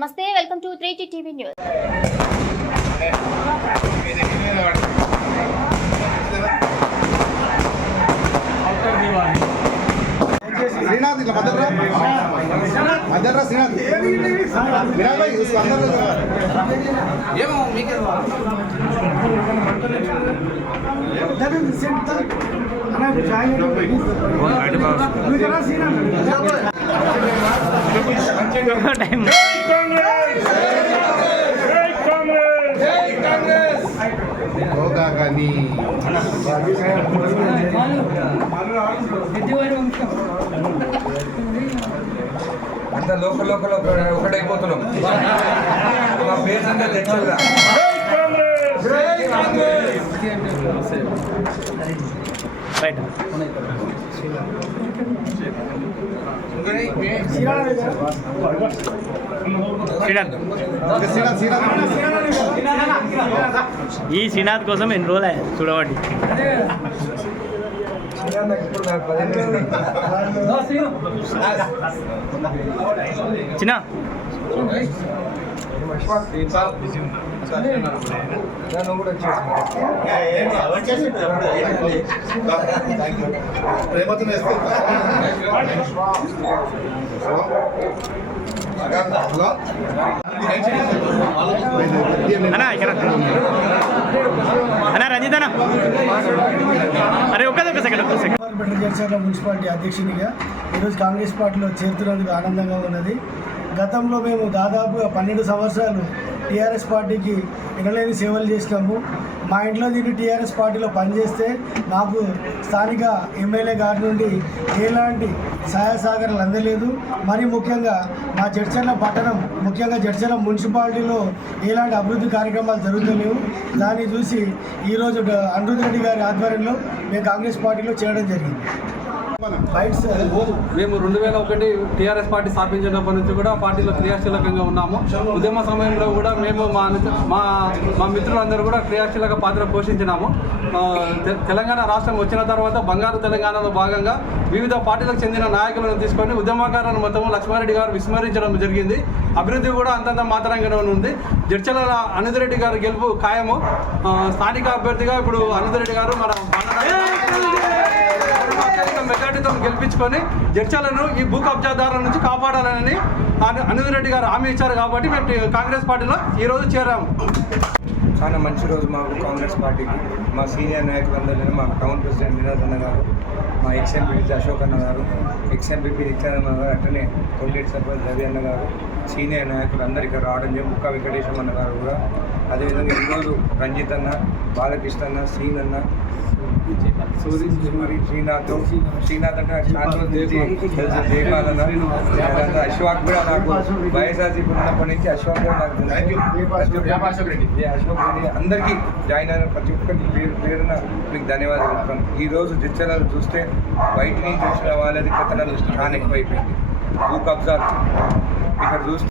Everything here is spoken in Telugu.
నమస్తే, welcome to 3T TV news. Shrinath मदर श्रीनाथ विराज भाई उसको अंदर होगा కానీ అంత లోకల్ ఒకటైపోతున్నాం. మా పేరు అంటే తెచ్చల్లా ఈ శ్రీనాథ్ కోసం ఎన్ని రోజులు చూడబట్టి చిన్న అన్నా రంజిత్ అన్న, అరే ఒక్క సెకండ్ మున్సిపాలిటీ అధ్యక్షునిగా ఈరోజు కాంగ్రెస్ పార్టీలో చేరుతున్నందుకు ఆనందంగా ఉన్నది. గతంలో మేము దాదాపుగా 12 సంవత్సరాలు టీఆర్ఎస్ పార్టీకి ఎనలేని సేవలు చేసినాము. మా ఇంట్లో దీన్ని టీఆర్ఎస్ పార్టీలో పనిచేస్తే మాకు స్థానిక ఎమ్మెల్యే గారి నుండి ఎలాంటి సహాయ సహకారాలు అందలేదు. మరి ముఖ్యంగా మా జడ్చర్ల పట్టణం, ముఖ్యంగా జడ్చర్ల మున్సిపాలిటీలో ఎలాంటి అభివృద్ధి కార్యక్రమాలు జరుగుతలేవు. దాన్ని చూసి ఈరోజు అనిరుద్ రెడ్డి గారి ఆధ్వర్యంలో మేము కాంగ్రెస్ పార్టీలో చేరడం జరిగింది. మేము 2001 టీఆర్ఎస్ పార్టీ స్థాపించినప్పటి నుంచి కూడా పార్టీలో క్రియాశీలకంగా ఉన్నాము. ఉద్యమ సమయంలో కూడా మేము మా మిత్రులందరూ కూడా క్రియాశీలక పాత్ర పోషించినాము. తెలంగాణ రాష్ట్రం వచ్చిన తర్వాత బంగారు తెలంగాణలో భాగంగా వివిధ పార్టీలకు చెందిన నాయకులను తీసుకొని ఉద్యమకారులను మొత్తం లక్ష్మారెడ్డి గారు విస్మరించడం జరిగింది. అభివృద్ధి కూడా అంతంత మాత్రంగానే ఉంది. జడ్చర్ల అనిరుద్ రెడ్డి గారు గెలుపు ఖాయము. స్థానిక అభ్యర్థిగా ఇప్పుడు అనిరుద్ రెడ్డి గారు మన మెజార్టీతో గెలిపించుకొని జడ్చర్లను ఈ భూ కబ్జాదారుల నుంచి కాపాడాలని అనిరుద్ రెడ్డి గారు హామీ ఇచ్చారు. కాబట్టి మేము కాంగ్రెస్ పార్టీలో ఈరోజు చేరాము. చాలా మంచి రోజు మాకు కాంగ్రెస్ పార్టీకి. మా సీనియర్ నాయకులందరినీ మా టౌన్ ప్రెసిడెంట్ వినోద్ అన్న గారు, మా ఎక్స్ఎంపీ అశోక్ అన్న గారు, ఎక్స్ఎంపీ నిత్యానంద గారు, అట్లనే కొల్లేటి సర్పంచ్ రవి అన్న గారు, సీనియర్ నాయకులు అందరు ఇక్కడ రావడం జరిగింది. ముక్క వెంకటేశ్వర అన్న గారు కూడా, అదేవిధంగా ఈరోజు రంజిత్ అన్న, బాలకృష్ణ అన్న, సీన్ అన్న, శ్రీనాథ్ అంటే జయపాలన్న, అశ్వాక్ కూడా నాకు వైఎస్ఆర్సీపీ ఉన్నప్పటి నుంచి అశ్వాక్ కూడా నాకు అశోక్ రెడ్డి అందరికీ జాయిన్ అయిన ప్రతి ఒక్కరికి పేరున మీకు ధన్యవాదాలు చెప్తాను. ఈరోజు జడ్చర్లను చూస్తే బయట నుంచి చూసిన వాళ్ళది కథనాలు చాలా ఎక్కువైపోయింది. భూ కబ్జాలు ఇక్కడ చూస్తే